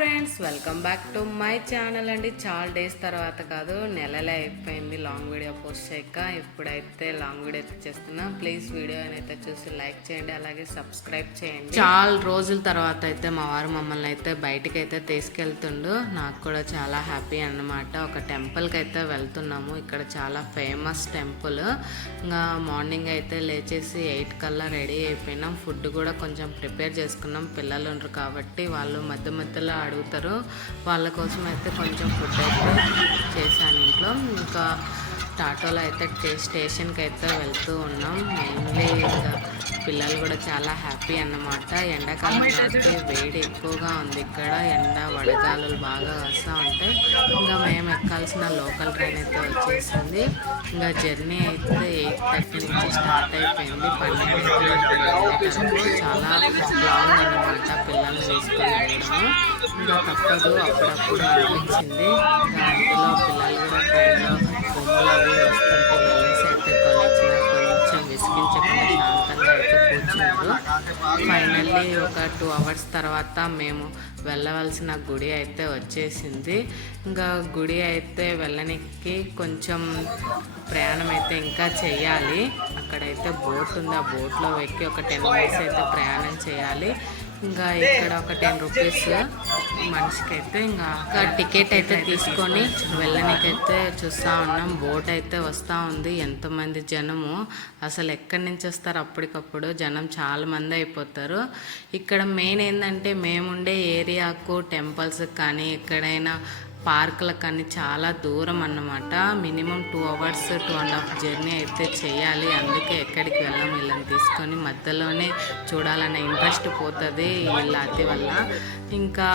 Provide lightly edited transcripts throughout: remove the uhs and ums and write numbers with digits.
Friends, welcome back to my channel అండి. చాలా days తర్వాత కాదు, నెలలే అయిపోయింది లాంగ్ వీడియో పోస్ట్ చేయక. ఇప్పుడైతే లాంగ్ వీడియో అయితే చేస్తున్నా. ప్లీజ్ వీడియో అయితే చూసి లైక్ చేయండి, అలాగే సబ్స్క్రైబ్ చేయండి. చాలా రోజుల తర్వాత అయితే మా వారు మమ్మల్ని అయితే బయటికి అయితే తీసుకెళ్తుండు. నాకు కూడా చాలా హ్యాపీ అన్నమాట. ఒక టెంపుల్కి అయితే వెళ్తున్నాము. ఇక్కడ చాలా ఫేమస్ టెంపుల్. ఇంకా మార్నింగ్ అయితే లేచేసి 8 కల్లా రెడీ అయిపోయినాం. ఫుడ్ కూడా కొంచెం ప్రిపేర్ చేసుకున్నాం. పిల్లలు ఉండరు కాబట్టి వాళ్ళు మధ్య మధ్యలో అడుగుతారు. వాళ్ళ కోసం అయితే కొంచెం ఫుడ్ అయితే చేశాను ఇంట్లో. ఇంకా ఆటోలో అయితే స్టేషన్కి అయితే వెళ్తూ ఉన్నాం. మెయిన్లీ ఇంకా పిల్లలు కూడా చాలా హ్యాపీ అన్నమాట. ఎండాకాలం కాబట్టి వేడి ఎక్కువగా ఉంది. ఇక్కడ ఎండ వడగాలులు బాగా వస్తూ ఉంటాయి. ఇంకా మేము ఎక్కాల్సిన లోకల్ ట్రైన్ అయితే వచ్చేసింది. ఇంకా జర్నీ అయితే 8:30 నుంచి స్టార్ట్ అయిపోయింది. 12 చాలా లాంగ్ అన్నమాట పిల్లల్ని తీసుకొని వెళ్ళడము. ఇంకా తప్పదు, అప్పుడప్పుడు అనిపించింది. ఇంకా అందులో పిల్లలు కూడా ట్రైన్లో బొమ్మలు అవి వస్తుంటే వెళ్ళేసి అయితే కొలిచిన కొంచెం విసిగించకుండా శాంతంగా అయితే కూర్చున్నారు. ఫైనల్లీ ఒక 2 hours తర్వాత మేము వెళ్ళవలసిన గుడి అయితే వచ్చేసింది. ఇంకా గుడి అయితే వెళ్ళడానికి కొంచెం ప్రయాణం అయితే ఇంకా చెయ్యాలి. అక్కడైతే బోట్ ఉంది. ఆ బోట్లో ఎక్కి ఒక 10 minutes అయితే ప్రయాణం చేయాలి. ఇంకా ఇక్కడ ఒక 10 rupees మనిషికి అయితే ఇంకా టికెట్ అయితే తీసుకొని వెళ్ళడానికైతే చూస్తూ ఉన్నాం. బోట్ అయితే వస్తూ ఉంది. ఎంతమంది జనము, అసలు ఎక్కడి నుంచి వస్తారు అప్పటికప్పుడు. జనం చాలా మంది అయిపోతారు. ఇక్కడ మెయిన్ ఏంటంటే మేముండే ఏరియాకు టెంపుల్స్ కానీ ఎక్కడైనా పార్కులకు కానీ చాలా దూరం అన్నమాట. మినిమం 2 hours 2.5 జర్నీ అయితే చేయాలి. అందుకే ఎక్కడికి వెళ్ళాం, వీళ్ళని తీసుకొని మధ్యలోనే చూడాలనే ఇంట్రెస్ట్ పోతుంది వీళ్ళ వల్ల. ఇంకా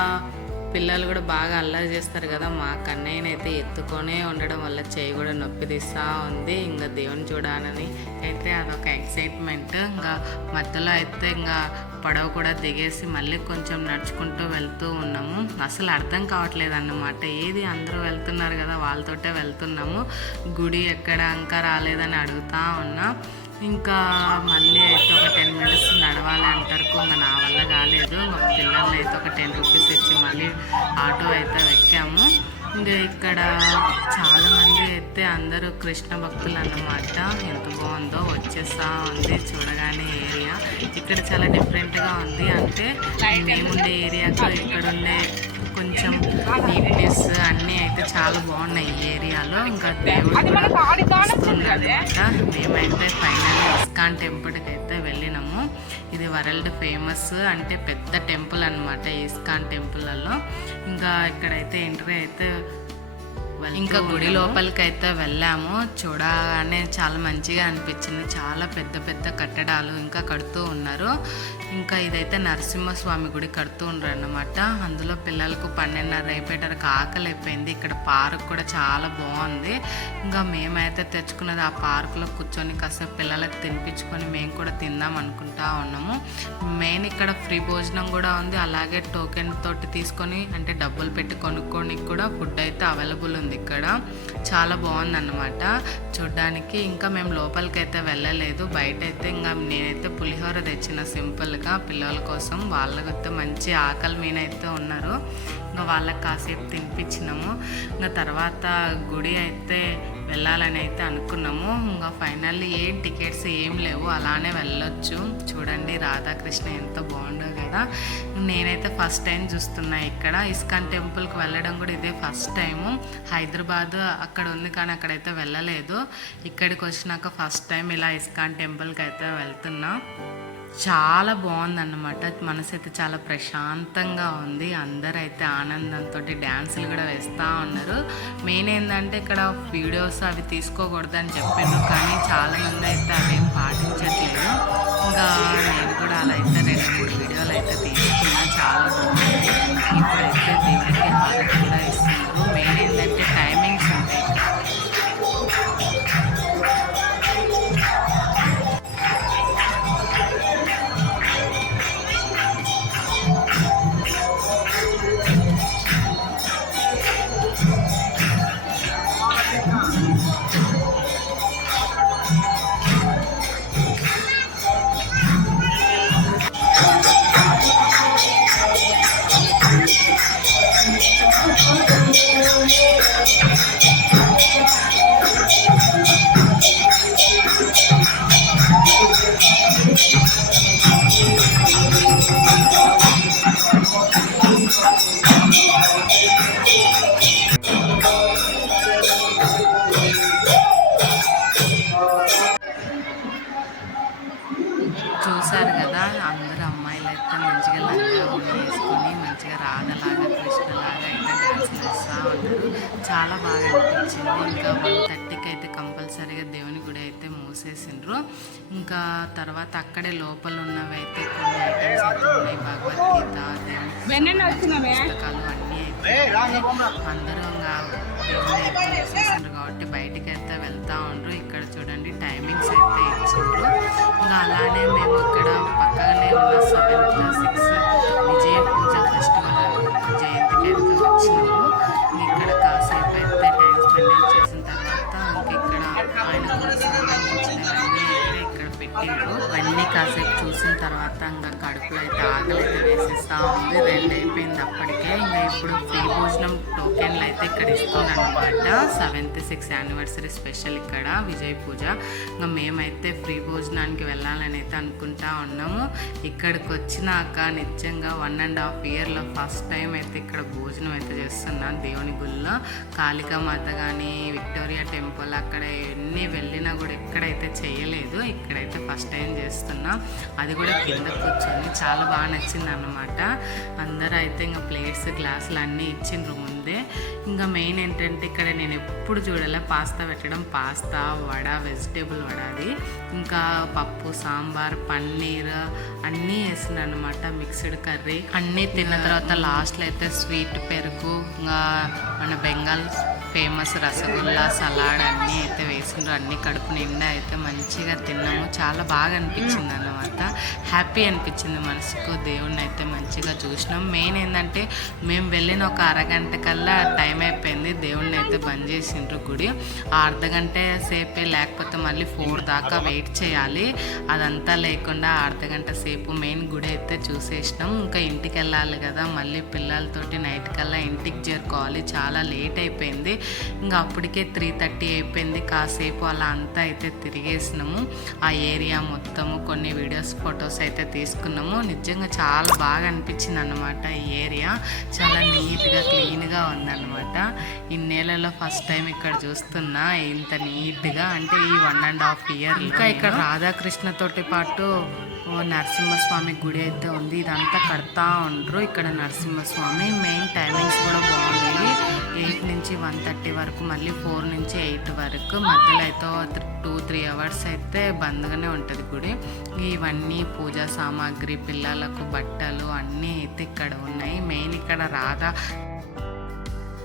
పిల్లలు కూడా బాగా అల్లరి చేస్తారు కదా. మా కన్నయ్యనైతే ఎత్తుకొనే ఉండడం వల్ల చేయి కూడా నొప్పి తీస్తూ ఉంది. ఇంకా దేవుని చూడాలని అయితే అదొక ఎక్సైట్మెంట్. ఇంకా మధ్యలో అయితే ఇంకా పడవ కూడా దిగేసి మళ్ళీ కొంచెం నడుచుకుంటూ వెళ్తూ ఉన్నాము. అసలు అర్థం కావట్లేదు అన్నమాట. ఏది అందరూ వెళ్తున్నారు కదా, వాళ్ళతోటే వెళ్తున్నాము. గుడి ఎక్కడ ఇంకా రాలేదని అడుగుతూ ఉన్నా. ఇంకా మళ్ళీ అయితే ఒక 10 minutes నడవాలి అంటారు. ఇంకా నా వల్ల కాలేదు. మా పిల్లల్ని అయితే ఒక 10 rupees ఇచ్చి మళ్ళీ ఆటో అయితే ఎక్కాము. ఇంకా ఇక్కడ చాలామంది అయితే అందరూ కృష్ణ భక్తులు అన్నమాట. ఎంత బాగుందో, వచ్చేస్తూ ఉంది చూడగానే ఏరియా. ఇక్కడ చాలా డిఫరెంట్గా ఉంది. అంటే మేముండే ఏరియాకు ఇక్కడుండే కొంచెం నీట్నెస్ అన్నీ అయితే చాలా బాగున్నాయి ఈ ఏరియాలో. ఇంకా దేవుడు కూడా వస్తుందన్నమాట. మేమైతే ఫైనల్లీ ఇస్కాన్ టెంపుల్కి అయితే వెళ్ళినాము. ఇది వరల్డ్ ఫేమస్, అంటే పెద్ద టెంపుల్ అన్నమాట ఇస్కాన్ టెంపుల్లో. ఇంకా ఇక్కడైతే ఎంట్రీ అయితే ఇంకా గుడి లోపలికి అయితే వెళ్ళాము. చూడగానే చాలా మంచిగా అనిపించింది. చాలా పెద్ద పెద్ద కట్టడాలు ఇంకా కడుతూ ఉన్నారు. ఇంకా ఇదైతే నరసింహస్వామి గుడి కడుతూ ఉన్నారు అన్నమాట. అందులో పిల్లలకు 12:30 అయిపోయేటరకు ఆకలి అయిపోయింది. ఇక్కడ పార్క్ కూడా చాలా బాగుంది. ఇంకా మేమైతే తెచ్చుకున్నది ఆ పార్కులో కూర్చొని కాసేపు పిల్లలకు తినిపించుకొని మేము కూడా తిందాం అనుకుంటా ఉన్నాము. మెయిన్ ఇక్కడ ఫ్రీ భోజనం కూడా ఉంది. అలాగే టోకెన్ తోటి తీసుకొని, అంటే డబ్బులు పెట్టి కొనుక్కోనికి కూడా ఫుడ్ అయితే అవైలబుల్ ఉంది. ఇక్కడ చాలా బాగుంది అన్నమాట చూడ్డానికి. ఇంకా మేము లోపలికి అయితే వెళ్ళలేదు. బయట అయితే ఇంకా నేనైతే పులిహోర తెచ్చిన సింపుల్గా పిల్లల కోసం. వాళ్ళకైతే మంచి ఆకలి మీద అయితే ఉన్నారు. ఇంకా వాళ్ళకి కాసేపు తినిపించినాము. ఇంకా తర్వాత గుడి అయితే వెళ్ళాలని అయితే అనుకున్నాము. ఇంకా ఫైనల్లీ టికెట్స్ ఏం లేవు, అలానే వెళ్ళొచ్చు. చూడండి రాధాకృష్ణ ఎంత బాగుండో కదా. నేనైతే ఫస్ట్ టైం చూస్తున్నా ఇక్కడ. ఇస్కాన్ టెంపుల్కి వెళ్ళడం కూడా ఇదే ఫస్ట్ టైము. హైదరాబాద్ అక్కడ ఉంది కానీ అక్కడైతే వెళ్ళలేదు. ఇక్కడికి వచ్చినాక ఫస్ట్ టైం ఇలా ఇస్కాన్ టెంపుల్కి అయితే వెళ్తున్నా. చాలా బాగుందన్నమాట. మనసు అయితే చాలా ప్రశాంతంగా ఉంది. అందరూ అయితే ఆనందంతో డ్యాన్సులు కూడా వేస్తూ ఉన్నారు. మెయిన్ ఏంటంటే ఇక్కడ వీడియోస్ అవి తీసుకోకూడదని చెప్పాను, కానీ చాలామంది అయితే అవేం పాటించట్లేదు. ఇంకా నేను కూడా అలా అయితే 2-3 వీడియోలు అయితే తీసుకున్నా. చాలా బాగుంది. ఇప్పుడైతే దేవుడికి హారతి కూడా ఇస్తున్నారు. మెయిన్ ఏంటంటే టైమింగ్స్ ఉంటాయి. రాధలాగా కృష్ణలాగా అయితే డ్యాన్స్ వేస్తూ ఉన్నారు. చాలా బాగా అనిపించింది. ఇంకా 1:30కి అయితే కంపల్సరీగా దేవుని గుడి అయితే మూసేసిండ్రు. ఇంకా తర్వాత అక్కడే లోపల ఉన్నవి అయితే కొన్ని ఐటమ్స్ అయితే ఉన్నాయి. భగవద్గీత, దేవుని పుస్తకాలు అన్నీ అయితే అందరూ ఇంకా దేవుని అయితే మూసేసిండ్రు కాబట్టి బయటికి అయితే వెళ్తూ ఉండ్రు. ఇక్కడ చూడండి టైమింగ్స్ అయితే ఇచ్చిండ్రు. ఇంకా అలానే మేము ఇక్కడ పక్కనే ఉన్న 7th 6 విజయ పూజ ఫెస్టివల్ జయంతికి అయితే వచ్చినాము. ఇక్కడ కాసేపు అయితే టైం స్పెండ్ చేసిన తర్వాత ఇక్కడ ఆయనకు సంబంధించినవన్నీ అయితే ఇక్కడ పెట్టిండ్రు. అవన్నీ కాసేపు చూసిన తర్వాత ఇంకా కడుపులో అయితే ఆకలి అయితే వేసేస్తూ ఉంది. 2 అయిపోయింది అప్పటికే. ఇంకా ఇప్పుడు ఫ్రీ భోజనం టోకెన్లు అయితే ఇక్కడ ఇస్తుందన్నమాట. 7th 6 యానివర్సరీ స్పెషల్ ఇక్కడ విజయ్ పూజ. ఇంకా మేమైతే ఫ్రీ భోజనానికి వెళ్ళాలని అయితే అనుకుంటా ఉన్నాము. ఇక్కడికి వచ్చినాక నిజంగా 1.5 ఇయర్లో ఫస్ట్ టైం అయితే ఇక్కడ భోజనం అయితే చేస్తున్నాను దేవుని గుళ్ళో. కాళికామాత కానీ విక్టోరియా టెంపుల్ అక్కడ ఎన్ని వెళ్ళినా కూడా ఎక్కడైతే చేయలేదు, ఇక్కడైతే ఫస్ట్ టైం చేస్తున్నా. అది కూడా కింద కూర్చొని చాలా బాగా నచ్చింది అన్నమాట. అందరూ అయితే ఇంకా ప్లేట్స్ గ్లాసులు అన్నీ ఇచ్చిండ్రు ముందే. ఇంకా మెయిన్ ఏంటంటే ఇక్కడ నేను ఎప్పుడు చూడలే పాస్తా పెట్టడం. పాస్తా, వడ, వెజిటేబుల్ వడ, అది ఇంకా పప్పు, సాంబార్, పన్నీర్ అన్నీ వేసింది అనమాట. మిక్స్డ్ కర్రీ అన్నీ తిన్న తర్వాత లాస్ట్లో అయితే స్వీట్ పెరుగు, ఇంకా మన బెంగాల్ ఫేమస్ రసగుల్లా, సలాడ్ అన్నీ అయితే వేసిండ్రు. అన్నీ కడుపు నిండా అయితే మంచిగా తిన్నాము. చాలా బాగా అనిపించింది అన్నమాట. హ్యాపీ అనిపించింది మనసుకు. దేవుణ్ణి అయితే మంచిగా చూసినాం. మెయిన్ ఏంటంటే మేము వెళ్ళిన ఒక అరగంట కల్లా టైం అయిపోయింది. దేవుణ్ణి అయితే బంద్ చేసిండ్రు గుడి. ఆ అర్ధగంట సేపే, లేకపోతే మళ్ళీ 4 దాకా వెయిట్ చేయాలి. అదంతా లేకుండా అర్ధగంట సేపు మెయిన్ గుడి అయితే చూసేసినాం. ఇంకా ఇంటికి వెళ్ళాలి కదా, మళ్ళీ పిల్లలతోటి నైట్ కల్లా ఇంటికి చేరుకోవాలి. చాలా లేట్ అయిపోయింది. ఇంకా అప్పటికే 3:30 అయిపోయింది. కాసేపు అలా అంతా అయితే తిరిగేసినాము. ఆ ఏరియా మొత్తము కొన్ని వీడియోస్, ఫొటోస్ అయితే తీసుకున్నాము. నిజంగా చాలా బాగా అనిపించింది అన్నమాట. ఈ ఏరియా చాలా నీట్గా క్లీన్గా ఉందన్నమాట. ఇన్నేళ్లలో ఫస్ట్ టైం ఇక్కడ చూస్తున్నా ఇంత నీట్గా. అంటే ఈ 1.5 ఇయర్. ఇంకా ఇక్కడ రాధాకృష్ణతోటి పాటు నరసింహస్వామి గుడి అయితే ఉంది. ఇదంతా కడతా ఉండ్రు ఇక్కడ నరసింహస్వామి. మెయిన్ టైమింగ్స్ కూడా బాగున్నాయి. 8 నుంచి 1:30 వరకు, మళ్ళీ 4 నుంచి 8 వరకు. మధ్యలో అయితే 2-3 అవర్స్ అయితే బంద్గానే ఉంటుంది గుడి. ఇవన్నీ పూజా సామాగ్రి, పిల్లలకు బట్టలు అన్నీ అయితే ఇక్కడ ఉన్నాయి. మెయిన్ ఇక్కడ రాధా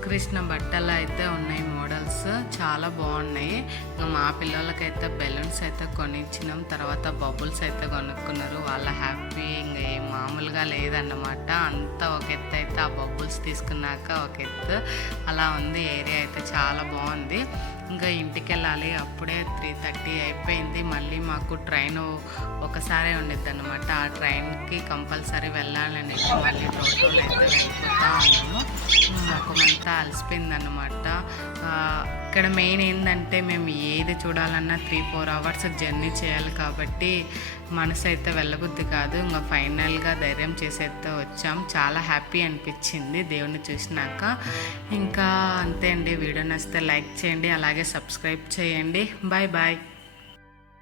కృష్ణ బట్టలు అయితే ఉన్నాయి, మోడల్స్ చాలా బాగున్నాయి. మా పిల్లలకైతే బెలూన్స్ అయితే కొనిచ్చినాం. తర్వాత బబుల్స్ అయితే కొనుక్కున్నారు. వాళ్ళ హ్యాపీ ఇంకా ఏం మామూలుగా లేదన్నమాట. అంతా ఒక ఎత్తు అయితే, ఆ బబుల్స్ తీసుకున్నాక ఒక ఎత్తు అలా ఉంది. ఏరియా అయితే చాలా బాగుంది. ఇంకా ఇంటికి వెళ్ళాలి. అప్పుడే 3:30 అయిపోయింది. మళ్ళీ మాకు ట్రైన్ ఒకసారి ఉండిద్ది అనమాట. ఆ ట్రైన్కి కంపల్సరీ వెళ్ళాలని మళ్ళీ టోటోలో అయితే వెళ్ళిపోతూ ఉన్నాము. ముఖమంతా అలసిపోయిందన్నమాట. ఇక్కడ మెయిన్ ఏంటంటే మేము ఏది చూడాలన్నా 3-4 అవర్స్ జర్నీ చేయాలి కాబట్టి మనసు అయితే వెళ్ళబుద్ధి కాదు. ఇంకా ఫైనల్గా ధైర్యం చేసేస్తే వచ్చాం. చాలా హ్యాపీ అనిపించింది దేవుణ్ణి చూసినాక. ఇంకా అంతే అండి. వీడియో నచ్చితే లైక్ చేయండి, అలాగే సబ్స్క్రైబ్ చేయండి. Bye bye.